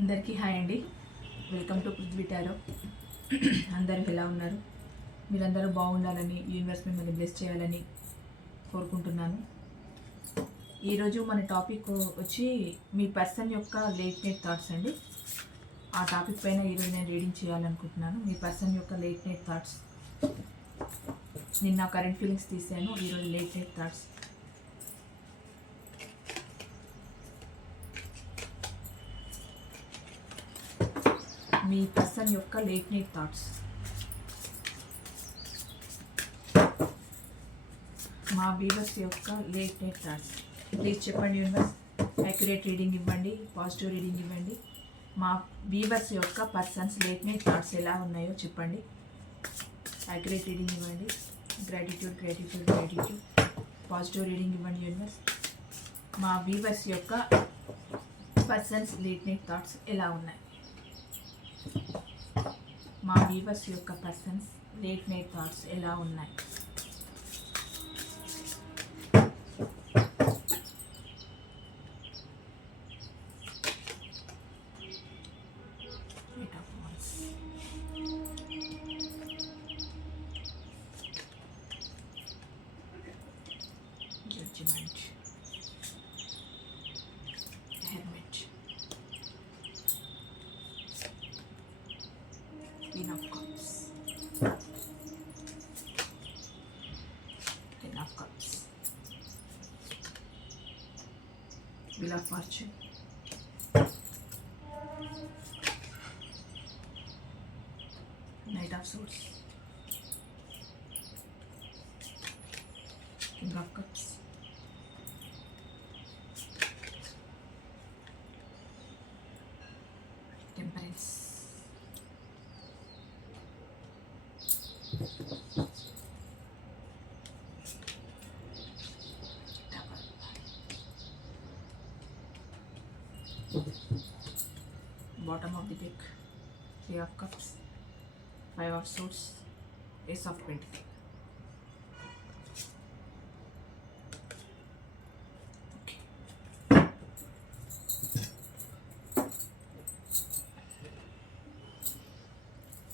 అందరికీ హాయ్ అండి. Welcome to Prithvi tarot. అందరూ ఎలా ఉన్నారు? మీరందరూ బాగుండాలని, యూనివర్స్ మిమ్మల్ని బ్లెస్ చేయాలని కోరుకుంటున్నాను. ఈరోజు మన టాపిక్ వచ్చి మీ పర్సన్ యొక్క లేట్ నైట్ థాట్స్ అండి. ఆ టాపిక్ పైన ఈరోజు నేను రీడింగ్ చేయాలనుకుంటున్నాను. మీ పర్సన్ యొక్క లేట్ నైట్ థాట్స్. నిన్న కరెంట్ ఫీలింగ్స్ తీసాను, ఈరోజు లేట్ నైట్ థాట్స్. మీ పర్సన్ యొక్క లేట్ నైట్ థాట్స్. మా వ్యూవర్స్ యొక్క లేట్ నైట్ థాట్స్. ప్లీజ్ చెప్పండి యూనివర్స్. యాక్యురేట్ రీడింగ్ ఇవ్వండి, పాజిటివ్ రీడింగ్ ఇవ్వండి. మా వ్యూవర్స్ యొక్క పర్సన్స్ లేట్ నైట్ థాట్స్ ఎలా ఉన్నాయో చెప్పండి. యాక్యురేట్ రీడింగ్ ఇవ్వండి. Gratitude gratitude gratitude. Positive reading ఇవ్వండి యూనివర్స్. మా వ్యూవర్స్ యొక్క పర్సన్స్ లేట్ నైట్ థాట్స్ ఎలా ఉన్నాయి? మా వ్యూవర్స్ యొక్క పర్సన్స్ లేట్ నైట్ థాట్స్ ఎలా ఉన్నాయి? Judgement, hermit, Queen of Cups, Ten of Cups, Wheel of Fortune, Knight of Swords, King of Cups, Temperance, bottom of the deck, Three of Cups, Five of Swords, Ace of Pentacles. Okay.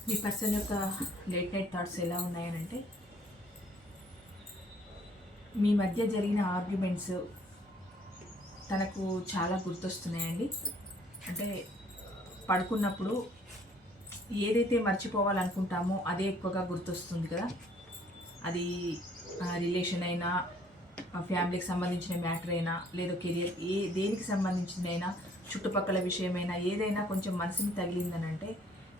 Me person యొక్క late night thoughts ఎలా ఉన్నాయనంటే, మీ మధ్య జరిగిన arguments తనకు చాలా గుర్తొస్తున్నాయండి. అంటే పడుకున్నప్పుడు ఏదైతే మర్చిపోవాలనుకుంటామో అదే ఎక్కువగా గుర్తొస్తుంది కదా. అది రిలేషన్ అయినా, ఫ్యామిలీకి సంబంధించిన మ్యాటర్ అయినా, లేదా కెరియర్ దేనికి సంబంధించిందైనా, చుట్టుపక్కల విషయమైనా, ఏదైనా కొంచెం మనసుని తగిలిందనంటే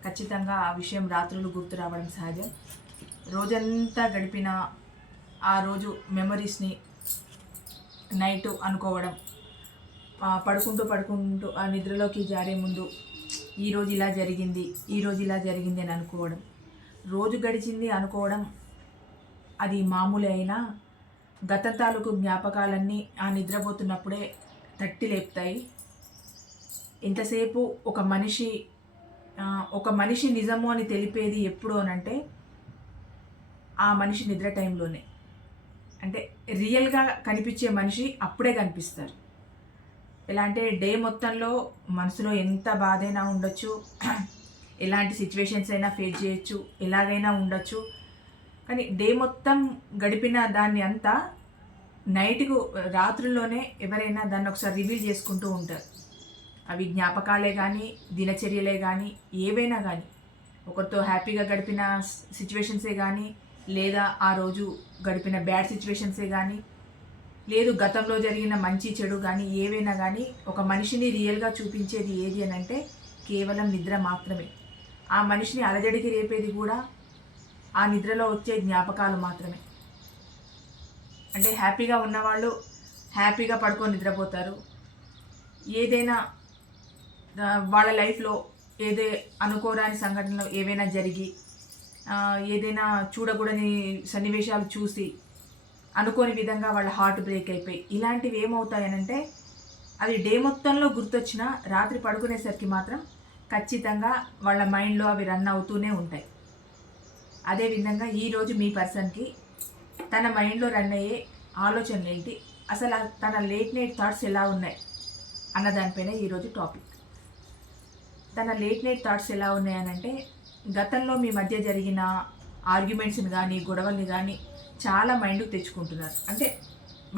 ఖచ్చితంగా ఆ విషయం రాత్రులు గుర్తు రావడం సహజం. రోజంతా గడిపిన ఆ రోజు మెమరీస్ని నైట్ అనుకోవడం, పడుకుంటూ ఆ నిద్రలోకి జారే ముందు ఈరోజు ఇలా జరిగింది అని అనుకోవడం, రోజు గడిచింది అనుకోవడం అది మామూలు అయినా గత తాలూకు జ్ఞాపకాలన్నీ ఆ నిద్రపోతున్నప్పుడే తట్టి లేపుతాయి. ఎంతసేపు ఒక మనిషి నిజము అని తెలిపేది ఎప్పుడు అనంటే ఆ మనిషి నిద్ర టైంలోనే. అంటే రియల్గా కనిపించే మనిషి అప్పుడే కనిపిస్తారు. ఎలా అంటే డే మొత్తంలో మనసులో ఎంత బాధైనా ఉండొచ్చు, ఎలాంటి సిచ్యువేషన్స్ అయినా ఫేస్ చేయొచ్చు, ఎలాగైనా ఉండొచ్చు. కానీ డే మొత్తం గడిపిన దాన్ని అంతా రాత్రుల్లోనే ఎవరైనా దాన్ని ఒకసారి రివీల్ చేసుకుంటూ ఉంటారు. అవి జ్ఞాపకాలే కానీ, దినచర్యలే కానీ, ఏవైనా కానీ, ఒకరితో హ్యాపీగా గడిపిన సిచ్యువేషన్సే కానీ, లేదా ఆ రోజు గడిపిన బ్యాడ్ సిచ్యువేషన్సే కానీ, లేదు గతంలో జరిగిన మంచి చెడు కానీ, ఏవైనా కానీ ఒక మనిషిని రియల్గా చూపించేది ఏది అని అంటే కేవలం నిద్ర మాత్రమే. ఆ మనిషిని అలజడికి రేపేది కూడా ఆ నిద్రలో వచ్చే జ్ఞాపకాలు మాత్రమే. అంటే హ్యాపీగా ఉన్నవాళ్ళు హ్యాపీగా పడుకొని నిద్రపోతారు. ఏదైనా వాళ్ళ లైఫ్లో అనుకోరాని సంఘటనలు ఏవైనా జరిగి, ఏదైనా చూడకూడని సన్నివేశాలు చూసి అనుకోని విధంగా వాళ్ళ హార్ట్ బ్రేక్ అయిపోయి ఇలాంటివి ఏమవుతాయనంటే అవి డే మొత్తంలో గుర్తొచ్చినా రాత్రి పడుకునేసరికి మాత్రం ఖచ్చితంగా వాళ్ళ మైండ్లో అవి రన్ అవుతూనే ఉంటాయి. అదేవిధంగా ఈరోజు మీ పర్సన్కి తన మైండ్లో రన్ అయ్యే ఆలోచనలు ఏంటి, అసలు తన లేట్ నైట్ థాట్స్ ఎలా ఉన్నాయి అన్న దానిపైన ఈరోజు టాపిక్. తన లేట్ నైట్ థాట్స్ ఎలా ఉన్నాయనంటే గతంలో మీ మధ్య జరిగిన ఆర్గ్యుమెంట్స్ని కానీ గొడవల్ని కానీ చాలా మైండ్కి తెచ్చుకుంటున్నారు. అంటే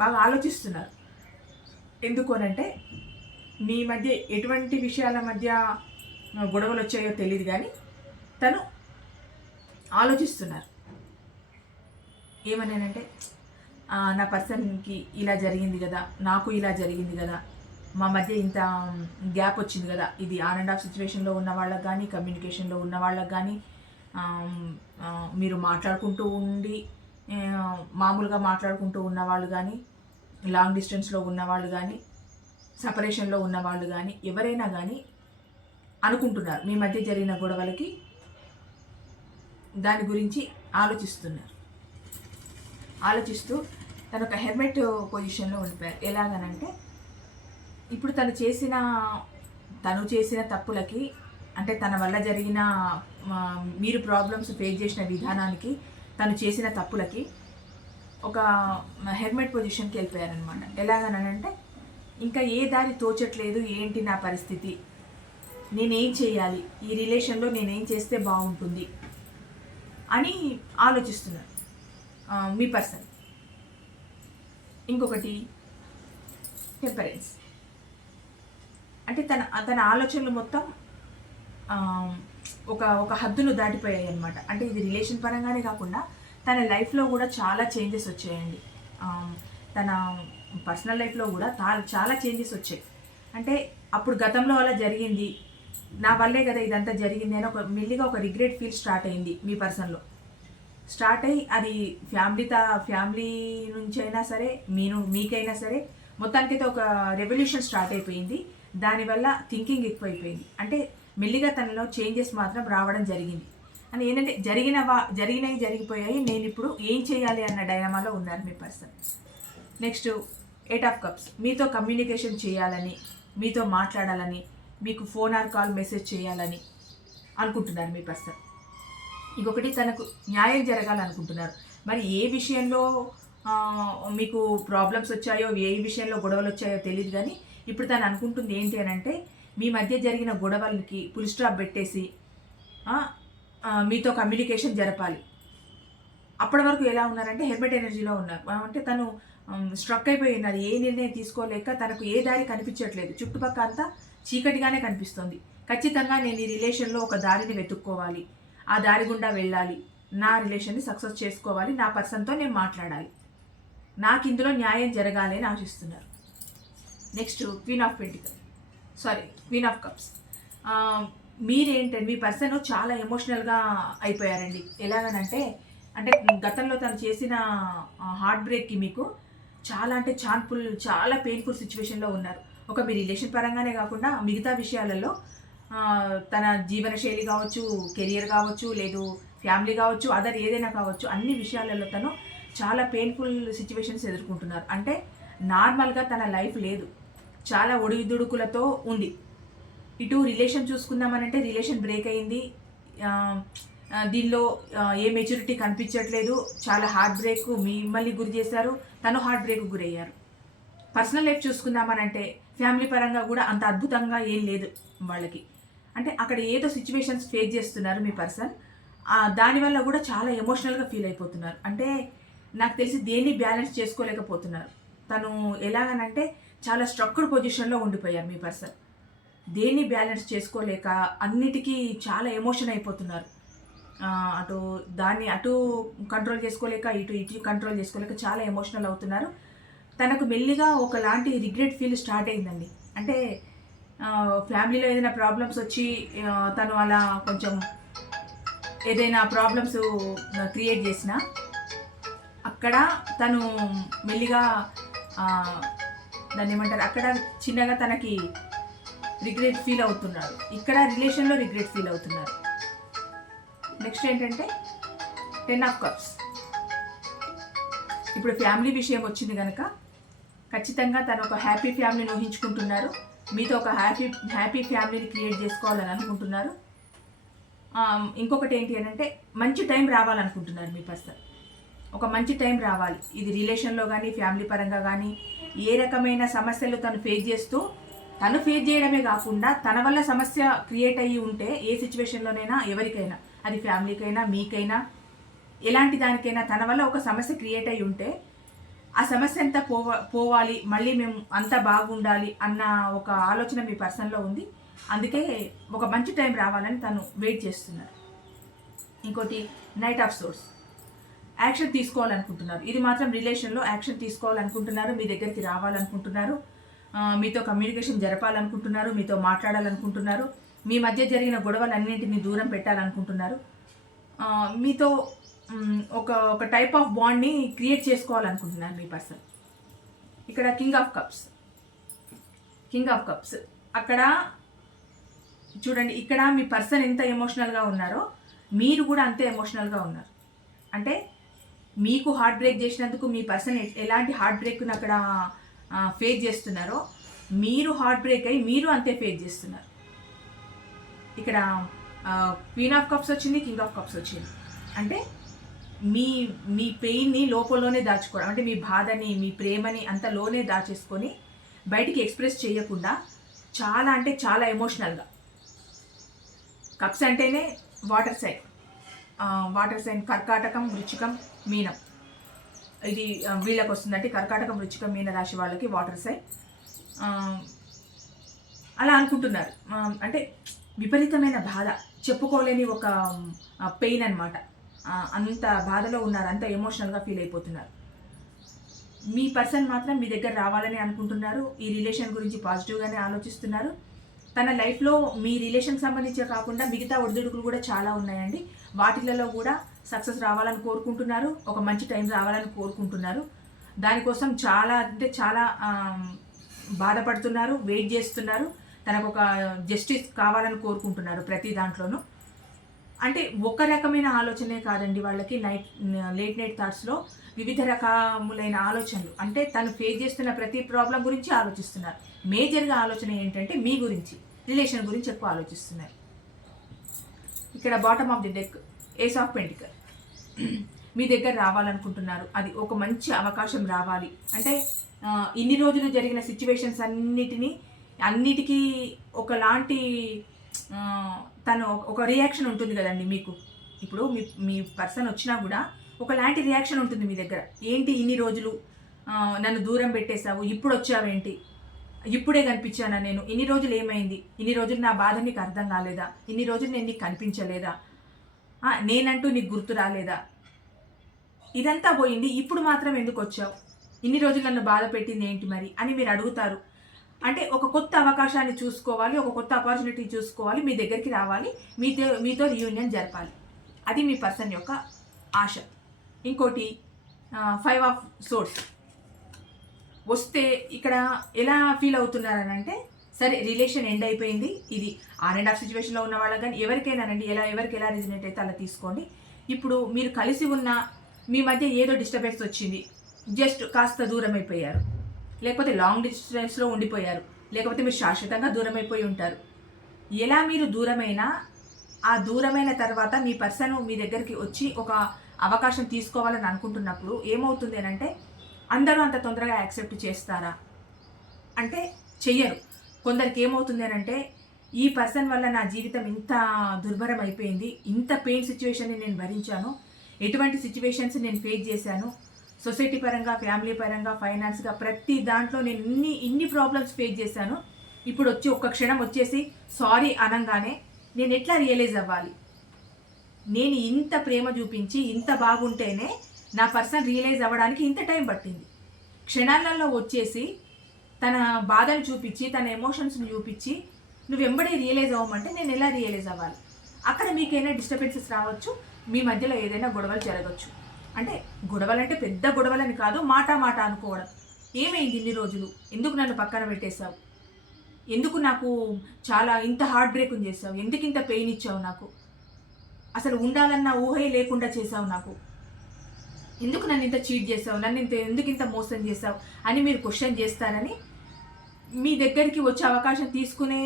బాగా ఆలోచిస్తున్నారు. ఎందుకు అనంటే మీ మధ్య ఎటువంటి విషయాల మధ్య గొడవలు వచ్చాయో తెలియదు కానీ తను ఆలోచిస్తున్నారు. ఏమన్నానంటే నా పర్సన్కి ఇలా జరిగింది కదా, నాకు ఇలా జరిగింది కదా, మా మధ్య ఇంత గ్యాప్ వచ్చింది కదా. ఇది ఆన్ అండ్ ఆఫ్ సిచ్యువేషన్లో ఉన్న వాళ్ళకి కానీ కమ్యూనికేషన్లో ఉన్న వాళ్ళకి కానీ మీరు మాట్లాడుకుంటూ ఉండి మామూలుగా మాట్లాడుకుంటూ ఉన్నవాళ్ళు కానీ లాంగ్ డిస్టెన్స్లో ఉన్నవాళ్ళు కానీ సపరేషన్లో ఉన్నవాళ్ళు కానీ ఎవరైనా కానీ అనుకుంటున్నారు మీ మధ్య జరిగిన గొడవలకి దాని గురించి ఆలోచిస్తూ తను ఒక హెర్మెట్ పొజిషన్లో ఉండిపోయారు. ఎలాగనంటే ఇప్పుడు తను చేసిన తప్పులకి అంటే తన వల్ల జరిగిన మీరు ప్రాబ్లమ్స్ ఫేస్ చేసిన విధానానికి తను చేసిన తప్పులకి ఒక హెర్మెట్ పొజిషన్కి వెళ్ళిపోయారనమాట. ఎలాగనంటే ఇంకా ఏ దారి తోచట్లేదు, ఏంటి నా పరిస్థితి, నేనేం చేయాలి, ఈ రిలేషన్లో నేనేం చేస్తే బాగుంటుంది అని ఆలోచిస్తున్నారు మీ పర్సన్. ఇంకొకటి టెంపరెన్స్, అంటే తన ఆలోచనలు మొత్తం ఒక హద్దును దాటిపోయాయి అనమాట. అంటే ఇది రిలేషన్ పరంగానే కాకుండా తన లైఫ్లో కూడా చాలా చేంజెస్ వచ్చాయండి. తన పర్సనల్ లైఫ్లో కూడా చాలా చేంజెస్ వచ్చాయి. అంటే అప్పుడు గతంలో అలా జరిగింది, నా వల్లే కదా ఇదంతా జరిగింది అని మెల్లిగా ఒక రిగ్రెట్ ఫీల్ స్టార్ట్ అయింది మీ పర్సన్లో. స్టార్ట్ అయ్యి అది ఫ్యామిలీ నుంచి అయినా సరే మీకైనా సరే మొత్తానికైతే ఒక రెవల్యూషన్ స్టార్ట్ అయిపోయింది. దానివల్ల థింకింగ్ ఎక్కువైపోయింది. అంటే మెల్లిగా తనలో చేంజెస్ మాత్రం రావడం జరిగింది. అని ఏంటంటే జరిగినవి జరిగిపోయాయి, నేను ఇప్పుడు ఏం చేయాలి అన్న డైనమాలో ఉన్నారు మీ పర్సన్. నెక్స్ట్ 8 ఆఫ్ కప్స్, మీతో కమ్యూనికేషన్ చేయాలని, మీతో మాట్లాడాలని, మీకు ఫోన్ ఆర్ కాల్ మెసేజ్ చేయాలని అనుకుంటున్నారు మీ పర్సన్. ఇంకొకటి తనకు న్యాయం జరగాలనుకుంటున్నారు. మరి ఏ విషయంలో మీకు ప్రాబ్లమ్స్ వచ్చాయో, ఏ విషయంలో గొడవలు వచ్చాయో తెలియదు కానీ ఇప్పుడు తను అనుకుంటుంది ఏంటి అని అంటే మీ మధ్య జరిగిన గొడవలకి ఫుల్ స్టాప్ పెట్టేసి మీతో కమ్యూనికేషన్ జరపాలి. అప్పటి వరకు ఎలా ఉన్నారంటే హెర్మెట్ ఎనర్జీలో ఉన్నారు. అంటే తను స్ట్రక్ అయిపోయి ఉన్నారు. ఏ నిర్ణయం తీసుకోలేక తనకు ఏ దారి కనిపించట్లేదు, చుట్టుపక్కల అంతా చీకటిగానే కనిపిస్తుంది. ఖచ్చితంగా నేను ఈ రిలేషన్లో ఒక దారిని వెతుక్కోవాలి, ఆ దారి గుండా వెళ్ళాలి, నా రిలేషన్ని సక్సెస్ చేసుకోవాలి, నా పర్సన్తో నేను మాట్లాడాలి, నాకు ఇందులో న్యాయం జరగాలి అని ఆశిస్తున్నారు. Next queen of cups. మీరేంటంటే మీ పర్సన్ చాలా ఎమోషనల్గా అయిపోయారండి. ఎలాగనంటే అంటే గతంలో తను చేసిన హార్ట్ బ్రేక్కి మీకు చాలా పెయిన్ఫుల్ సిచ్యువేషన్లో ఉన్నారు. ఒక మీ రిలేషన్ పరంగానే కాకుండా మిగతా విషయాలలో తన జీవనశైలి కావచ్చు, కెరియర్ కావచ్చు, లేదు ఫ్యామిలీ కావచ్చు, అదర్ ఏదైనా కావచ్చు, అన్ని విషయాలలో తను చాలా పెయిన్ఫుల్ సిచ్యువేషన్స్ ఎదుర్కొంటున్నారు. అంటే నార్మల్గా తన లైఫ్ లేదు, చాలా ఒడిదుడుకులతో ఉంది. ఇటు రిలేషన్ చూసుకుందామనంటే రిలేషన్ బ్రేక్ అయింది, దీనిలో ఏ మెచ్యూరిటీ కనిపించట్లేదు, చాలా హార్ట్ బ్రేక్ మిమ్మల్ని గురి చేశారు, తను హార్ట్ బ్రేక్ గురయ్యారు. పర్సనల్ లైఫ్ చూసుకుందామనంటే ఫ్యామిలీ పరంగా కూడా అంత అద్భుతంగా ఏం లేదు వాళ్ళకి. అంటే అక్కడ ఏదో సిచ్యువేషన్స్ ఫేస్ చేస్తున్నారు మీ పర్సన్, దానివల్ల కూడా చాలా ఎమోషనల్గా ఫీల్ అయిపోతున్నారు. అంటే నాకు తెలిసి దేన్ని బ్యాలెన్స్ చేసుకోలేకపోతున్నారు. తను ఎలాగనంటే చాలా స్ట్రక్డ్ పొజిషన్లో ఉండిపోయారు మీ పర్సన్. దేన్ని బ్యాలెన్స్ చేసుకోలేక అన్నిటికీ చాలా ఎమోషన్ అయిపోతున్నారు. అటు కంట్రోల్ చేసుకోలేక ఇటు కంట్రోల్ చేసుకోలేక చాలా ఎమోషనల్ అవుతున్నారు. తనకు మెల్లిగా ఒకలాంటి రిగ్రెట్ ఫీల్ స్టార్ట్ అయిందండి. అంటే ఫ్యామిలీలో ఏదైనా ప్రాబ్లమ్స్ వచ్చి తను అలా కొంచెం ఏదైనా ప్రాబ్లమ్స్ క్రియేట్ చేసినా అక్కడ తను మెల్లిగా దాన్ని ఏమంటారు, అక్కడ చిన్నగా తనకి రిగ్రెట్ ఫీల్ అవుతున్నారు, ఇక్కడ రిలేషన్లో రిగ్రెట్ ఫీల్ అవుతున్నారు. నెక్స్ట్ ఏంటంటే 10 ఆఫ్ కప్స్. ఇప్పుడు ఫ్యామిలీ విషయం వచ్చింది కనుక ఖచ్చితంగా తను ఒక హ్యాపీ ఫ్యామిలీని ఊహించుకుంటున్నారు, మీతో ఒక హ్యాపీ ఫ్యామిలీని క్రియేట్ చేసుకోవాలని అనుకుంటున్నారు. ఇంకొకటి ఏంటి అని అంటే మంచి టైం రావాలనుకుంటున్నారు మీ పర్సన్. ఒక మంచి టైం రావాలి, ఇది రిలేషన్లో కానీ ఫ్యామిలీ పరంగా కానీ ఏ రకమైన సమస్యలు తను ఫేస్ చేస్తూ తను ఫేస్ చేయడమే కాకుండా తన వల్ల సమస్య క్రియేట్ అయ్యి ఉంటే ఏ సిచ్యువేషన్లోనైనా ఎవరికైనా, అది ఫ్యామిలీకైనా మీకైనా ఎలాంటి దానికైనా తన వల్ల ఒక సమస్య క్రియేట్ అయ్యి ఉంటే ఆ సమస్య అంతా పోవాలి, మళ్ళీ మేము అంతా బాగుండాలి అన్న ఒక ఆలోచన మీ పర్సన్లో ఉంది. అందుకే ఒక మంచి టైం రావాలని తను వెయిట్ చేస్తున్నారు. ఇంకోటి నైట్ ఆఫ్ సోర్స్, యాక్షన్ తీసుకోవాలనుకుంటున్నారు. ఇది మాత్రం రిలేషన్లో యాక్షన్ తీసుకోవాలనుకుంటున్నారు, మీ దగ్గరికి రావాలనుకుంటున్నారు, మీతో కమ్యూనికేషన్ జరపాలనుకుంటున్నారు, మీతో మాట్లాడాలనుకుంటున్నారు, మీ మధ్య జరిగిన గొడవలన్నింటినీ దూరం పెట్టాలనుకుంటున్నారు, మీతో ఒక టైప్ ఆఫ్ బాండ్ని క్రియేట్ చేసుకోవాలనుకుంటున్నారు మీ పర్సన్. ఇక్కడ కింగ్ ఆఫ్ కప్స్ అక్కడ చూడండి, ఇక్కడ మీ పర్సన్ ఎంత ఎమోషనల్గా ఉన్నారో మీరు కూడా అంతే ఎమోషనల్గా ఉన్నారు. అంటే మీకు హార్ట్ బ్రేక్ చేసినందుకు మీ పర్సన్ ఎలాంటి హార్ట్ బ్రేక్ని అక్కడ ఫేస్ చేస్తున్నారో మీరు హార్ట్ బ్రేక్ అయ్యి మీరు అంతే ఫేస్ చేస్తున్నారు. ఇక్కడ క్వీన్ ఆఫ్ కప్స్ వచ్చింది, కింగ్ ఆఫ్ కప్స్ వచ్చింది. అంటే మీ పెయిన్ని లోపలలోనే దాచుకోవడం, అంటే మీ బాధని మీ ప్రేమని అంతలోనే దాచేసుకొని బయటికి ఎక్స్ప్రెస్ చేయకుండా చాలా అంటే చాలా ఎమోషనల్గా. కప్స్ అంటేనే వాటర్ సైన్ కర్కాటకం, వృచ్చికం, మీనం. ఇది వీళ్ళకి వస్తుందంటే కర్కాటకం, వృచ్చికం, మీన రాశి వాళ్ళకి వాటర్ సైన్. అలా అనుకుంటున్నారు. అంటే విపరీతమైన బాధ, చెప్పుకోలేని ఒక పెయిన్ అనమాట. అంత బాధలో ఉన్నారు, అంత ఎమోషనల్గా ఫీల్ అయిపోతున్నారు. మీ పర్సన్ మాత్రం మీ దగ్గర రావాలని అనుకుంటున్నారు. ఈ రిలేషన్ గురించి పాజిటివ్గానే ఆలోచిస్తున్నారు. తన లైఫ్లో మీ రిలేషన్కి సంబంధించే కాకుండా మిగతా ఒడిదుడుకులు కూడా చాలా ఉన్నాయండి. వాటిలలో కూడా సక్సెస్ రావాలని కోరుకుంటున్నారు, ఒక మంచి టైం రావాలని కోరుకుంటున్నారు. దానికోసం చాలా అంటే చాలా బాధపడుతున్నారు, వెయిట్ చేస్తున్నారు. తనకు ఒక జస్టిస్ కావాలని కోరుకుంటున్నారు ప్రతి దాంట్లోనూ. అంటే ఒక రకమైన ఆలోచనే కాదండి వాళ్ళకి. లేట్ నైట్ థాట్స్లో వివిధ రకములైన ఆలోచనలు, అంటే తను ఫేస్ చేస్తున్న ప్రతి ప్రాబ్లం గురించి ఆలోచిస్తున్నారు. మేజర్గా ఆలోచన ఏంటంటే మీ గురించి, రిలేషన్ గురించి ఎక్కువ ఆలోచిస్తున్నారు. ఇక్కడ bottom of the deck ace of pentacle మీ దగ్గర రావాలనుకుంటున్నారు. అది ఒక మంచి అవకాశం రావాలి అంటే ఇన్ని రోజులు జరిగిన సిచ్యువేషన్స్ అన్నిటికీ ఒకలాంటి తను ఒక రియాక్షన్ ఉంటుంది కదండి మీకు. ఇప్పుడు మీ పర్సన్ వచ్చినా కూడా ఒకలాంటి రియాక్షన్ ఉంటుంది మీ దగ్గర. ఏంటి ఇన్ని రోజులు నన్ను దూరం పెట్టేశావు, ఇప్పుడు వచ్చావేంటి, ఇప్పుడే కనిపించానా నేను, ఇన్ని రోజులు ఏమైంది, ఇన్ని రోజులు నా బాధ నీకు అర్థం కాలేదా, ఇన్ని రోజులు నేను నీకు కనిపించలేదా, నేనంటూ నీకు గుర్తు రాలేదా, ఇదంతా పోయింది, ఇప్పుడు మాత్రం ఎందుకు వచ్చావు, ఇన్ని రోజులు నన్ను బాధ పెట్టింది ఏంటి మరి అని మీరు అడుగుతారు. అంటే ఒక కొత్త అవకాశాన్ని చూసుకోవాలి, ఒక కొత్త ఆపర్చునిటీ చూసుకోవాలి, మీ దగ్గరికి రావాలి, మీతో రియూనియన్ జరపాలి. అది మీ పర్సన్ యొక్క ఆశ. ఇంకోటి 5 ఆఫ్ సోర్స్ వస్తే ఇక్కడ ఎలా ఫీల్ అవుతున్నారనంటే, సరే రిలేషన్ ఎండ్ అయిపోయింది, ఇది ఆన్ అండ్ ఆఫ్ సిచ్యువేషన్లో ఉన్న వాళ్ళకి కానీ ఎవరికైనానండి, ఎవరికి ఎలా రిజనేట్ అయితే అలా తీసుకోండి. ఇప్పుడు మీరు కలిసి ఉన్న మీ మధ్య ఏదో డిస్టర్బెన్స్ వచ్చింది, జస్ట్ కాస్త దూరం అయిపోయారు, లేకపోతే లాంగ్ డిస్టెన్స్లో ఉండిపోయారు, లేకపోతే మీరు శాశ్వతంగా దూరం అయిపోయి ఉంటారు. ఎలా మీరు దూరమైనా ఆ దూరమైన తర్వాత మీ పర్సన్ మీ దగ్గరికి వచ్చి ఒక అవకాశం తీసుకోవాలని అనుకుంటున్నప్పుడు ఏమవుతుంది అంటే, అందరూ అంత తొందరగా యాక్సెప్ట్ చేస్తారా అంటే చెయ్యరు. కొందరికి ఏమవుతుంది అంటే, ఈ పర్సన్ వల్ల నా జీవితం ఇంత దుర్భరం అయిపోయింది, ఇంత పెయిన్ సిచ్యువేషన్ని నేను భరించాను, ఎటువంటి సిచ్యువేషన్స్ నేను ఫేస్ చేశాను, సొసైటీ పరంగా, ఫ్యామిలీ పరంగా, ఫైనాన్స్గా ప్రతి దాంట్లో నేను ఇన్ని ప్రాబ్లమ్స్ ఫేస్ చేశాను, ఇప్పుడు వచ్చి ఒక్క క్షణం వచ్చేసి సారీ అనగానే నేను ఎట్లా రియలైజ్ అవ్వాలి, నేను ఇంత ప్రేమ చూపించి ఇంత బాగుంటేనే నా పర్సన్ రియలైజ్ అవ్వడానికి ఇంత టైం పట్టింది, క్షణాలలో వచ్చేసి తన బాధను చూపించి తన ఎమోషన్స్ని చూపించి నువ్వు వెంబడే రియలైజ్ అవ్వమంటే నేను ఎలా రియలైజ్ అవ్వాలి. అక్కడ మీకైనా డిస్టర్బెన్సెస్ రావచ్చు, మీ మధ్యలో ఏదైనా గొడవలు జరగచ్చు. అంటే గొడవలంటే పెద్ద గొడవలని కాదు, మాట అనుకోవడం. ఏమైంది ఇన్ని రోజులు, ఎందుకు నన్ను పక్కన పెట్టేశావు, ఎందుకు నాకు చాలా ఇంత హార్ట్ బ్రేక్ చేసావు, ఎందుకు ఇంత పెయిన్ ఇచ్చావు, నాకు అసలు ఉండాలన్న ఊహే లేకుండా చేసావు, నాకు ఎందుకు నన్ను ఇంత చీట్ చేసావు, నన్ను ఎందుకు ఇంత మోసం చేసావు అని మీరు క్వశ్చన్ చేస్తారని మీ దగ్గరికి వచ్చే అవకాశం తీసుకునే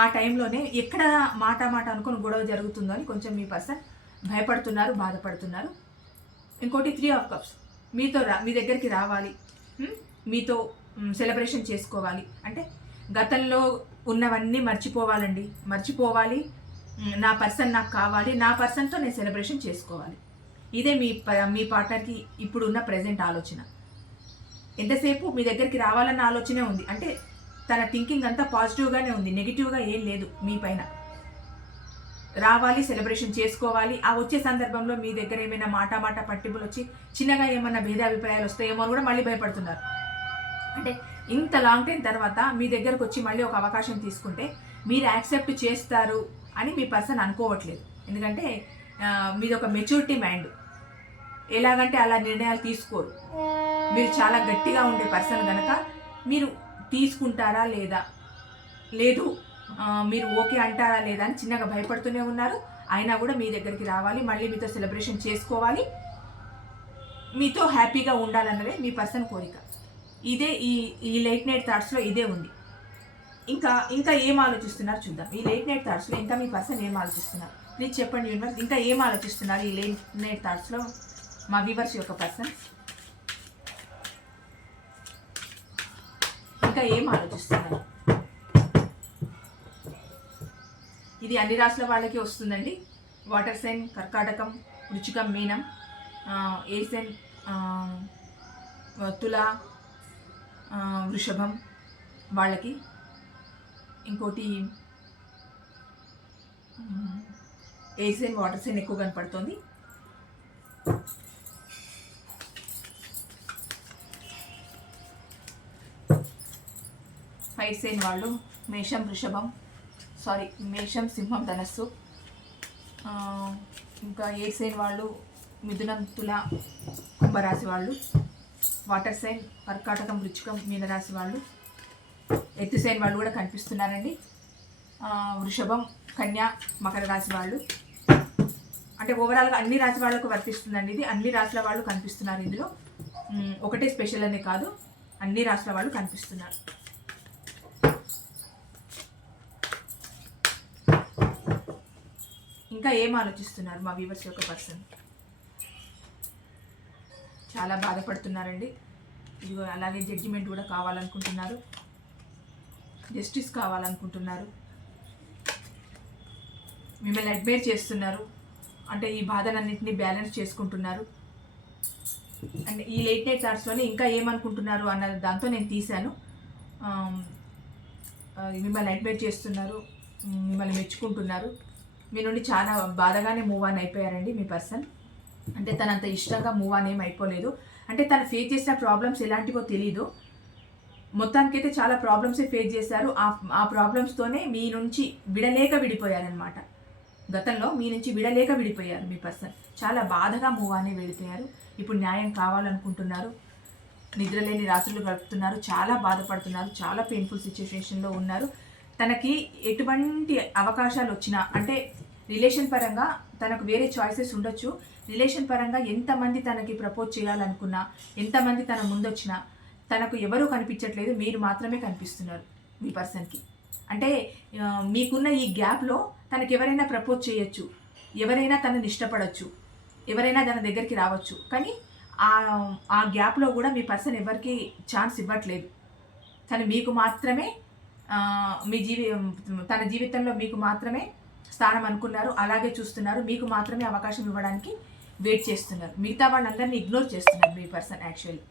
ఆ టైంలోనే ఎక్కడ మాట అనుకుని గొడవ జరుగుతుందో అని కొంచెం మీ పర్సన్ భయపడుతున్నారు, బాధపడుతున్నారు. ఇంకోటి 3 ఆఫ్ కప్స్ మీ దగ్గరికి రావాలి, మీతో సెలబ్రేషన్ చేసుకోవాలి. అంటే గతంలో ఉన్నవన్నీ మర్చిపోవాలండి, మర్చిపోవాలి. నా పర్సన్ నాకు కావాలి, నా పర్సన్తో నేను సెలబ్రేషన్ చేసుకోవాలి. ఇదే మీ పార్ట్నర్కి ఇప్పుడున్న ప్రజెంట్ ఆలోచన. ఎంతసేపు మీ దగ్గరికి రావాలన్న ఆలోచనే ఉంది. అంటే తన థింకింగ్ అంతా పాజిటివ్గానే ఉంది, నెగిటివ్గా ఏం లేదు మీ పైన. రావాలి, సెలబ్రేషన్ చేసుకోవాలి. ఆ వచ్చే సందర్భంలో మీ దగ్గర ఏమైనా మాట పట్టింపులు వచ్చి చిన్నగా ఏమన్నా భేదాభిప్రాయాలు వస్తాయేమో అని కూడా మళ్ళీ భయపడుతున్నారు. అంటే ఇంత లాంగ్ టైం తర్వాత మీ దగ్గరకు వచ్చి మళ్ళీ ఒక అవకాశం తీసుకుంటే మీరు యాక్సెప్ట్ చేస్తారు అని మీ పర్సన్ అనుకోవట్లేదు. ఎందుకంటే మీది ఒక మెచ్యూరిటీ మైండ్. ఎలాగంటే అలా నిర్ణయాలు తీసుకోరు. మీరు చాలా గట్టిగా ఉండే పర్సన్ కనుక మీరు తీసుకుంటారా లేదా, లేదు మీరు ఓకే అంటారా లేదా అని చిన్నగా భయపడుతూనే ఉన్నారు. అయినా కూడా మీ దగ్గరికి రావాలి, మళ్ళీ మీతో సెలబ్రేషన్ చేసుకోవాలి, మీతో హ్యాపీగా ఉండాలన్నదే మీ పర్సన్ కోరిక. ఇదే ఈ లేట్ నైట్ థాట్స్లో ఇదే ఉంది. ఇంకా ఏం ఆలోచిస్తున్నారు చూద్దాం. ఈ లేట్ నైట్ థాట్స్లో ఇంకా మీ పర్సన్ ఏం ఆలోచిస్తున్నారు ప్లీజ్ చెప్పండి యూనివర్స్. ఇంకా ఏం ఆలోచిస్తున్నారు ఈ లేట్ నైట్ థాట్స్లో మా వ్యూవర్స్ యొక్క పర్సన్? ఇంకా ఏం ఆలోచిస్తున్నారు? ఇది అన్ని రాశుల వాళ్ళకి వస్తుందండి. వాటర్ సైన్ కర్కాటకం, వృచ్చికం, మీనం, ఎయిర్ సైన్ తుల, వృషభం వాళ్ళకి. ఇంకోటి ఎయిర్ సైన్, వాటర్ సైన్ ఎక్కువ కనపడుతుంది. ఫైర్ సైన్ వాళ్ళు మేషం, వృషభం, మేషం, సింహం, ధనస్సు. ఇంకా ఎయిర్ సైన్ వాళ్ళు మిథునం, తుల, కుంభరాశి వాళ్ళు. వాటర్ సైన్ కర్కాటకం, వృచ్చికం, మీనరాశి వాళ్ళు. ఎత్తు సైన్ వాళ్ళు కూడా కనిపిస్తున్నారండి. వృషభం, కన్య, మకర రాశి వాళ్ళు. అంటే ఓవరాల్గా అన్ని రాశి వాళ్ళకు వర్తిస్తుందండి ఇది. అన్ని రాశుల వాళ్ళు కనిపిస్తున్నారు ఇందులో. ఒకటే స్పెషల్ అనే కాదు, అన్ని రాశుల వాళ్ళు కనిపిస్తున్నారు. ఇంకా ఏం ఆలోచిస్తున్నారు మా వ్యూవర్స్ యొక్క పర్సన్? చాలా బాధపడుతున్నారండి. ఇదిగో అలాగే జడ్జిమెంట్ కూడా కావాలనుకుంటున్నారు, జస్టిస్ కావాలనుకుంటున్నారు, మిమ్మల్ని అడ్మైర్ చేస్తున్నారు. అంటే ఈ బాధలన్నింటినీ బ్యాలెన్స్ చేసుకుంటున్నారు. అండ్ ఈ లేట్ నైట్ థాట్స్లోనే ఇంకా ఏమనుకుంటున్నారు అన్న దాంతో నేను తీశాను. మిమ్మల్ని అడ్మైర్ చేస్తున్నారు, మిమ్మల్ని మెచ్చుకుంటున్నారు. మీ నుండి చాలా బాధగానే మూవ్ ఆన్ అయిపోయారండి మీ పర్సన్. అంటే తనంత ఇష్టంగా మూవ్ ఆన్ ఏం అయిపోలేదు. అంటే తను ఫేస్ చేసిన ప్రాబ్లమ్స్ ఎలాంటివో తెలీదు. మొత్తానికైతే చాలా ప్రాబ్లమ్సే ఫేస్ చేశారు. ఆ ప్రాబ్లమ్స్తోనే మీ నుంచి విడిపోయారనమాట. గతంలో మీ నుంచి విడిపోయారు మీ పర్సన్. చాలా బాధగా మూవ్ ఆన్ వెళ్ళిపోయారు. ఇప్పుడు న్యాయం కావాలనుకుంటున్నారు. నిద్రలేని రాత్రులు గడుపుతున్నారు, చాలా బాధపడుతున్నారు, చాలా పెయిన్ఫుల్ సిచ్యువేషన్లో ఉన్నారు. తనకి ఎటువంటి అవకాశాలు వచ్చినా, అంటే రిలేషన్ పరంగా తనకు వేరే చాయిసెస్ ఉండొచ్చు. రిలేషన్ పరంగా ఎంతమంది తనకి ప్రపోజ్ చేయాలనుకున్నా, ఎంతమంది తన ముందొచ్చినా తనకు ఎవరూ కనిపించట్లేదు, మీరు మాత్రమే కనిపిస్తున్నారు మీ పర్సన్కి. అంటే మీకున్న ఈ గ్యాప్లో తనకి ఎవరైనా ప్రపోజ్ చేయొచ్చు, ఎవరైనా తనని ఇష్టపడవచ్చు, ఎవరైనా తన దగ్గరికి రావచ్చు. కానీ ఆ గ్యాప్లో కూడా మీ పర్సన్ ఎవరికి ఛాన్స్ ఇవ్వట్లేదు. తను మీకు మాత్రమే తన జీవితంలో మీకు మాత్రమే స్థానం అనుకున్నారు, అలాగే చూస్తున్నారు. మీకు మాత్రమే అవకాశం ఇవ్వడానికి వెయిట్ చేస్తున్నారు. మిగతా వాళ్ళందరినీ ఇగ్నోర్ చేస్తున్నారు మీ పర్సన్ యాక్చువల్లీ.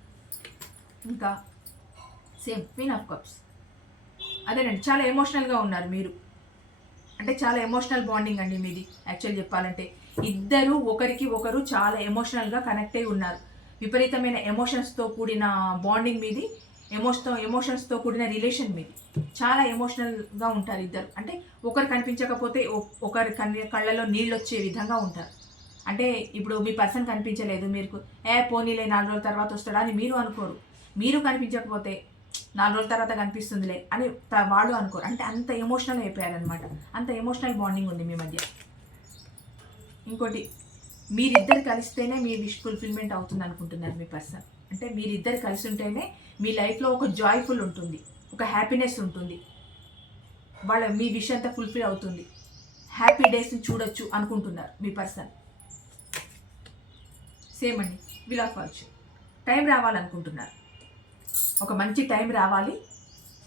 ఇంకా సేమ్ క్వీన్ ఆఫ్ కప్స్. అదేనండి, చాలా ఎమోషనల్గా ఉన్నారు మీరు. అంటే చాలా ఎమోషనల్ బాండింగ్ అండి మీది. యాక్చువల్ చెప్పాలంటే ఇద్దరు ఒకరికి ఒకరు చాలా ఎమోషనల్గా కనెక్ట్ అయి ఉన్నారు. విపరీతమైన ఎమోషన్స్తో కూడిన బాండింగ్ మీది, ఎమోషన్స్తో కూడిన రిలేషన్ మీది. చాలా ఎమోషనల్గా ఉంటారు ఇద్దరు. అంటే ఒకరు కనిపించకపోతే ఒకరి కళ్ళలో నీళ్ళు వచ్చే విధంగా ఉంటారు. అంటే ఇప్పుడు మీ పర్సన్ కనిపించలేదు, మీరు పోనీలే 4 రోజుల తర్వాత వస్తాడా అని మీరు అనుకోరు. మీరు కనిపించకపోతే 4 రోజుల తర్వాత కనిపిస్తుందిలే అని వాళ్ళు అనుకోరు. అంటే అంత ఎమోషనల్ అయిపోయారనమాట. అంత ఎమోషనల్ బాండింగ్ ఉంది మీ మధ్య. ఇంకోటి, మీరిద్దరు కలిస్తేనే మీ విష్ ఫుల్ఫిల్మెంట్ అవుతుంది అనుకుంటున్నారు మీ పర్సన్. అంటే మీరిద్దరు కలిసి ఉంటేనే మీ లైఫ్లో ఒక జాయ్ఫుల్ ఉంటుంది, ఒక హ్యాపీనెస్ ఉంటుంది, మీ విష్ అంతా ఫుల్ఫిల్ అవుతుంది, హ్యాపీ డేస్ని చూడొచ్చు అనుకుంటున్నారు మీ పర్సన్. సేమ్ అండి, వీల్ ఆఫ్ ఫార్చ్యూన్. టైం రావాలనుకుంటున్నారు, ఒక మంచి టైం రావాలి,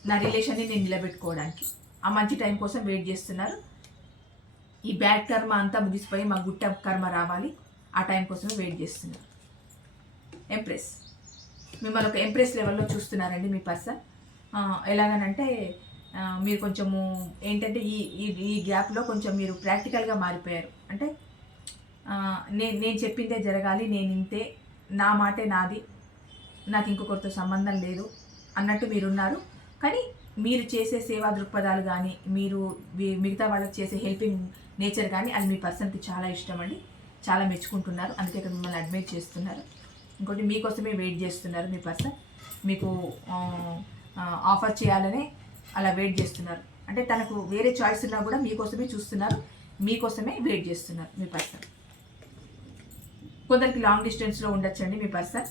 నా రిలేషన్ని నేను నిలబెట్టుకోవడానికి ఆ మంచి టైం కోసం వెయిట్ చేస్తున్నారు. ఈ బ్యాడ్ కర్మ అంతా ముగిసిపోయి మా గుడ్ కర్మ రావాలి, ఆ టైం కోసమే వెయిట్ చేస్తున్నారు. ఎంప్రెస్ మిమ్మల్ని ఒక ఎంప్రెస్ లెవెల్లో చూస్తున్నారండి మీ పర్సన్. ఎలాగనంటే మీరు కొంచెము ఏంటంటే ఈ గ్యాప్లో కొంచెం మీరు ప్రాక్టికల్గా మారిపోయారు. అంటే నేను చెప్పిందే జరగాలి, నేను ఇంతే, నా మాటే నాది, నాకు ఇంకొకరితో సంబంధం లేదు అన్నట్టు మీరున్నారు. కానీ మీరు చేసే సేవా దృక్పథాలు కానీ, మీరు మిగతా వాళ్ళకి చేసే హెల్పింగ్ నేచర్ కానీ అది మీ పర్సన్కి చాలా ఇష్టం అండి, చాలా మెచ్చుకుంటున్నారు. అందుకే ఇక్కడ మిమ్మల్ని అడ్మైర్ చేస్తున్నారు. ఇంకోటి మీకోసమే వెయిట్ చేస్తున్నారు మీ పర్సన్, మీకు ఆఫర్ చేయాలనే అలా వెయిట్ చేస్తున్నారు. అంటే తనకు వేరే చాయిస్ ఉన్నా కూడా మీకోసమే చూస్తున్నారు, మీకోసమే వెయిట్ చేస్తున్నారు మీ పర్సన్. కొందరికి లాంగ్ డిస్టెన్స్లో ఉండొచ్చండి మీ పర్సన్.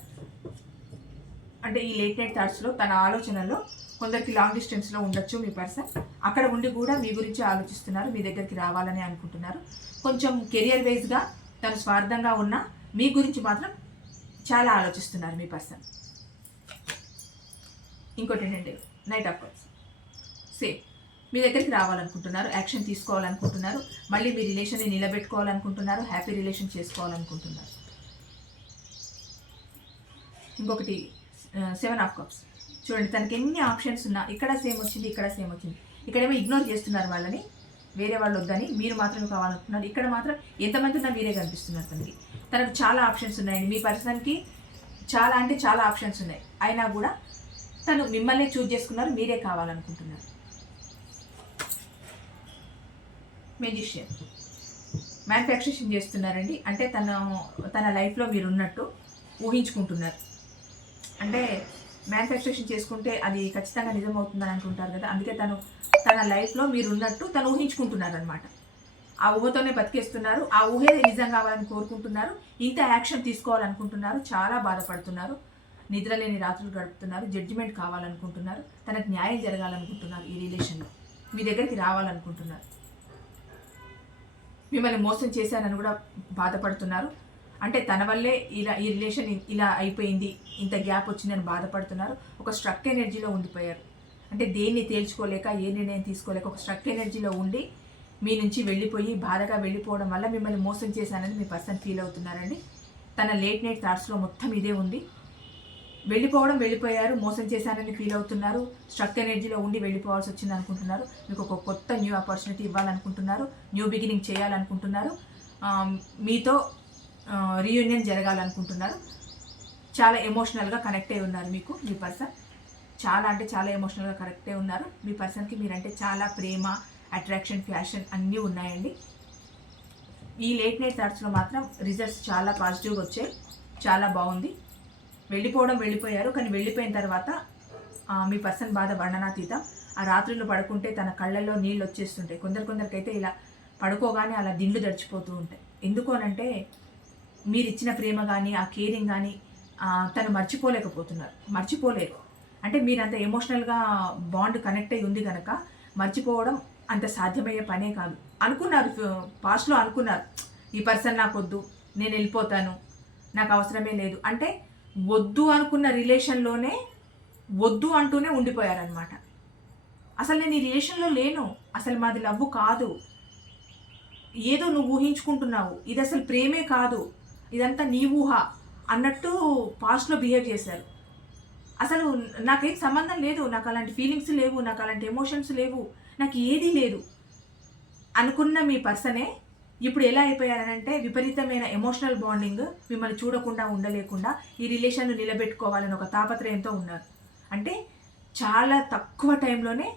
అంటే ఈ లేట్ నైట్ థాట్స్లో తన ఆలోచనలో కొందరికి లాంగ్ డిస్టెన్స్లో ఉండొచ్చు మీ పర్సన్. అక్కడ ఉండి కూడా మీ గురించి ఆలోచిస్తున్నారు, మీ దగ్గరికి రావాలని అనుకుంటున్నారు. కొంచెం కెరియర్ వైజ్గా తను స్వార్థంగా ఉన్నా మీ గురించి మాత్రం చాలా ఆలోచిస్తున్నారు మీ పర్సన్. ఇంకోటి ఏంటంటే నైట్ ఆఫ్ కప్స్, సేమ్ మీ దగ్గరికి రావాలనుకుంటున్నారు, యాక్షన్ తీసుకోవాలనుకుంటున్నారు, మళ్ళీ మీ రిలేషన్ని నిలబెట్టుకోవాలనుకుంటున్నారు, హ్యాపీ రిలేషన్ చేసుకోవాలనుకుంటున్నారు. ఇంకొకటి 7 ఆఫ్ కప్స్. చూడండి, తనకి ఎన్ని ఆప్షన్స్ ఉన్నా ఇక్కడ సేమ్ వచ్చింది, ఇక్కడ సేమ్ వచ్చింది. ఇక్కడేమో ఇగ్నోర్ చేస్తున్నారు వాళ్ళని, వేరే వాళ్ళు వద్దని, మీరు మాత్రమే కావాలనుకుంటున్నారు. ఇక్కడ మాత్రం ఎంతమంది ఉన్నా మీరే కనిపిస్తున్నారు తనకు చాలా ఆప్షన్స్ ఉన్నాయండి. మీ పర్సన్కి చాలా అంటే చాలా ఆప్షన్స్ ఉన్నాయి, అయినా కూడా తను మిమ్మల్ని చూజ్ చేసుకున్నారు, మీరే కావాలనుకుంటున్నారు. మెజిషియన్ మ్యానుఫ్యాక్చరింగ్ చేస్తున్నారండి. అంటే తన లైఫ్లో మీరు ఉన్నట్టు ఊహించుకుంటున్నారు. అంటే మ్యానుఫ్యాక్చరింగ్ చేసుకుంటే అది ఖచ్చితంగా నిజమవుతుందని అనుకుంటారు కదా, అందుకే తన లైఫ్లో మీరు ఉన్నట్టు తను ఊహించుకుంటున్నారు అనమాట. ఆ ఊహతోనే బతికేస్తున్నారు, ఆ ఊహే నిజం కావాలని కోరుకుంటున్నారు, ఇంత యాక్షన్ తీసుకోవాలనుకుంటున్నారు, చాలా బాధపడుతున్నారు, నిద్రలేని రాత్రులు గడుపుతున్నారు, జడ్జిమెంట్ కావాలనుకుంటున్నారు, తనకు న్యాయం జరగాలనుకుంటున్నారు, ఈ రిలేషన్లో మీ దగ్గరికి రావాలనుకుంటున్నారు. మిమ్మల్ని మోసం చేశానని కూడా బాధపడుతున్నారు. అంటే తన వల్లే ఈ రిలేషన్ ఇలా అయిపోయింది, ఇంత గ్యాప్ వచ్చిందని బాధపడుతున్నారు. ఒక స్ట్రక్ ఎనర్జీలో ఉండిపోయారు. అంటే దేన్ని తేల్చుకోలేక, ఏ నిర్ణయం తీసుకోలేక ఒక స్ట్రక్ ఎనర్జీలో ఉండి మీ నుంచి వెళ్ళిపోయి బాధగా వెళ్ళిపోవడం వల్ల మిమ్మల్ని మోసం చేశానని మీ పర్సన్ ఫీల్ అవుతున్నారండి. తన లేట్ నైట్ థాట్స్లో మొత్తం ఇదే ఉంది. వెళ్ళిపోయారు, మోసం చేశానని ఫీల్ అవుతున్నారు, స్ట్రక్ ఎనర్జీలో ఉండి వెళ్ళిపోవాల్సి వచ్చింది అనుకుంటున్నారు. మీకు ఒక కొత్త న్యూ ఆపర్చునిటీ ఇవ్వాలనుకుంటున్నారు, న్యూ బిగినింగ్ చేయాలనుకుంటున్నారు, మీతో రీయూనియన్ జరగాలనుకుంటున్నారు. చాలా ఎమోషనల్గా కనెక్ట్ అయి ఉన్నారు మీకు మీ పర్సన్. చాలా అంటే చాలా ఎమోషనల్గా కనెక్ట్ అయి ఉన్నారు. మీ పర్సన్కి మీరంటే చాలా ప్రేమ, అట్రాక్షన్, ఫ్యాషన్ అన్నీ ఉన్నాయండి. ఈ లేట్ నైట్ థాట్స్లో మాత్రం రిజల్ట్స్ చాలా పాజిటివ్గా వచ్చాయి, చాలా బాగుంది. వెళ్ళిపోయారు, కానీ వెళ్ళిపోయిన తర్వాత మీ పర్సన్ బాధ వర్ణనాతీతం. ఆ రాత్రులు పడుకుంటే తన కళ్ళల్లో నీళ్ళు వచ్చేస్తుంటాయి. కొందరికైతే ఇలా పడుకోగానే అలా దిండ్లు దడిచిపోతూ ఉంటాయి. ఎందుకు అనంటే మీరు ఇచ్చిన ప్రేమ కానీ, ఆ కేరింగ్ కానీ తను మర్చిపోలేరు. అంటే మీరు అంత ఎమోషనల్గా బాండ్ కనెక్ట్ అయ్యి ఉంది కనుక మర్చిపోవడం అంత సాధ్యమయ్యే పనే కాదు. అనుకున్నారు, పాస్ట్లో అనుకున్నారు, ఈ పర్సన్ నాకు వద్దు, నేను వెళ్ళిపోతాను, నాకు అవసరమే లేదు అంటే వద్దు అనుకున్న రిలేషన్లోనే వద్దు అంటూనే ఉండిపోయారనమాట. అసలు నేను ఈ రిలేషన్లో లేను, అసలు మాది లవ్ కాదు, ఏదో నువ్వు ఊహించుకుంటున్నావు, ఇది అసలు ప్రేమే కాదు, ఇదంతా నీ ఊహ అన్నట్టు పాస్ట్లో బిహేవ్ చేశారు. అసలు నాకేం సంబంధం లేదు, నాకు అలాంటి ఫీలింగ్స్ లేవు, నాకు అలాంటి ఎమోషన్స్ లేవు, నాకు ఏదీ లేదు అనుకున్న మీ పర్సనే ఇప్పుడు ఎలా అయిపోయారనంటే విపరీతమైన ఎమోషనల్ బాండింగ్, మిమ్మల్ని చూడకుండా ఉండలేకుండా ఈ రిలేషన్ను నిలబెట్టుకోవాలని ఒక తాపత్రయంతో ఉన్నారు. అంటే చాలా తక్కువ టైంలోనే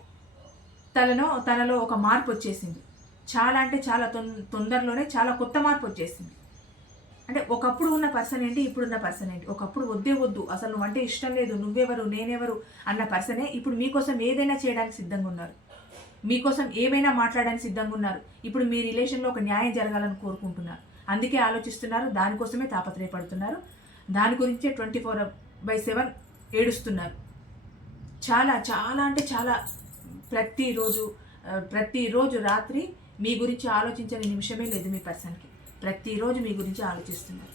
తనలో ఒక మార్పు వచ్చేసింది. చాలా అంటే చాలా తొందరలోనే చాలా కొత్త మార్పు వచ్చేసింది. అంటే ఒకప్పుడు ఉన్న పర్సన్ ఏంటి, ఇప్పుడున్న పర్సన్ ఏంటి. ఒకప్పుడు వద్దు, అసలు నువ్వంటే ఇష్టం లేదు, నువ్వెవరు నేనెవరు అన్న పర్సనే ఇప్పుడు మీకోసం ఏదైనా చేయడానికి సిద్ధంగా ఉన్నారు, మీకోసం ఏమైనా మాట్లాడడానికి సిద్ధంగా ఉన్నారు. ఇప్పుడు మీ రిలేషన్లో ఒక న్యాయం జరగాలని కోరుకుంటున్నారు, అందుకే ఆలోచిస్తున్నారు, దానికోసమే తాపత్రయపడుతున్నారు, దాని గురించే 24/7 ఏడుస్తున్నారు. చాలా చాలా అంటే చాలా ప్రతిరోజు రాత్రి మీ గురించి ఆలోచించని నిమిషమే లేదు మీ పర్సన్కి. ప్రతిరోజు మీ గురించి ఆలోచిస్తున్నారు.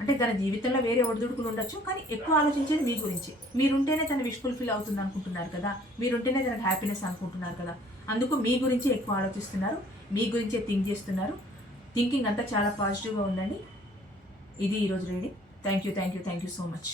అంటే తన జీవితంలో వేరే ఒడిదుడుకులు ఉండొచ్చు, కానీ ఎక్కువ ఆలోచించేది మీ గురించి. మీరుంటేనే తన విష్ ఫుల్ఫిల్ అవుతుంది అనుకుంటున్నారు కదా, మీరుంటేనే తనకు హ్యాపీనెస్ అనుకుంటున్నారు కదా, అందుకు మీ గురించి ఎక్కువ ఆలోచిస్తున్నారు, మీ గురించే థింక్ చేస్తున్నారు. థింకింగ్ అంతా చాలా పాజిటివ్గా ఉందండి. ఇది ఈరోజు reading. Thank you so much.